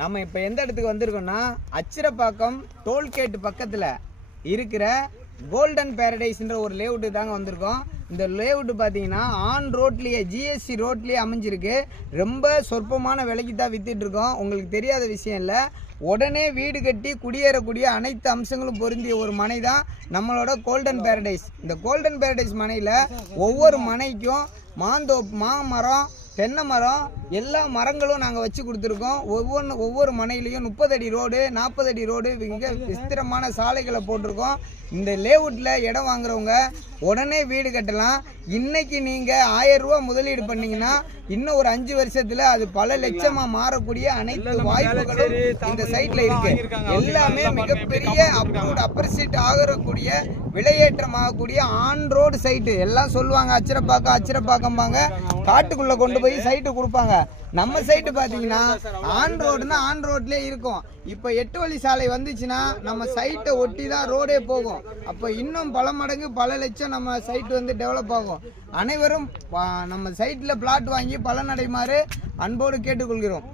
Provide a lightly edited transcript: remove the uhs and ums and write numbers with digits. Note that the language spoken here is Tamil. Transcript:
நம்ம இப்போ எந்த இடத்துக்கு வந்திருக்கோம்னா அச்சிரப்பாக்கம் டோல்கேட் பக்கத்தில் இருக்கிற கோல்டன் பேரடைஸ்ன்ற ஒரு லேஅவுட்டு தாங்க வந்திருக்கோம். இந்த லேஅவுட்டு பார்த்தீங்கன்னா ஆன் ரோட்லேயே ஜிஎஸ்சி ரோட்லேயே அமைஞ்சிருக்கு. ரொம்ப சொற்பமான விலைக்கு தான் வித்துட்டு இருக்கோம். உங்களுக்கு தெரியாத விஷயம் இல்லை. உடனே வீடு கட்டி குடியேறக்கூடிய அனைத்து அம்சங்களும் பொருந்திய ஒரு மனை தான் நம்மளோட கோல்டன் பேரடைஸ். இந்த கோல்டன் பேரடைஸ் மனையில் ஒவ்வொரு மனைக்கும் மாமரம் தென்னை மரம் எல்லா மரங்களும் நாங்கள் வச்சு கொடுத்துருக்கோம். ஒவ்வொரு மனையிலையும் 30 அடி ரோடு 40 அடி ரோடு மிக விஸ்திரமான சாலைகளை போட்டிருக்கோம். இந்த லேஅவுட்டில் இடம் வாங்குறவங்க உடனே வீடு கட்டலாம். இன்னைக்கு நீங்கள் 1000 ரூபா முதலீடு பண்ணீங்கன்னா இன்னும் ஒரு 5 வருஷத்துல அது பல லட்சமாக மாறக்கூடிய அனைத்து வாய்ப்புகளும் இந்த சைட்ல இருக்கு. எல்லாமே மிகப்பெரிய அப்ரிசியேட் ஆகக்கூடிய விலையேற்றம் ஆகக்கூடிய ஆன் ரோடு சைட்டு. எல்லாம் சொல்லுவாங்க அச்சிரப்பாக்கம்பாங்க, காட்டுக்குள்ள கொண்டு போய் சைட்டு கொடுப்பாங்க. நம்ம சைட்டு பார்த்தீங்கன்னா ஆன் ரோடுனா ஆன் ரோட்லேயே இருக்கும். இப்போ 8 வழி சாலை வந்துச்சுன்னா நம்ம சைட்டை ஒட்டி தான் ரோடே போகும். அப்போ இன்னும் பல மடங்கு பல லட்சம் நம்ம சைட்டு வந்து டெவலப் ஆகும். அனைவரும் நம்ம சைட்டில் பிளாட் வாங்கி பலனடைமாறு அன்போடு கேட்டுக்கொள்கிறோம்.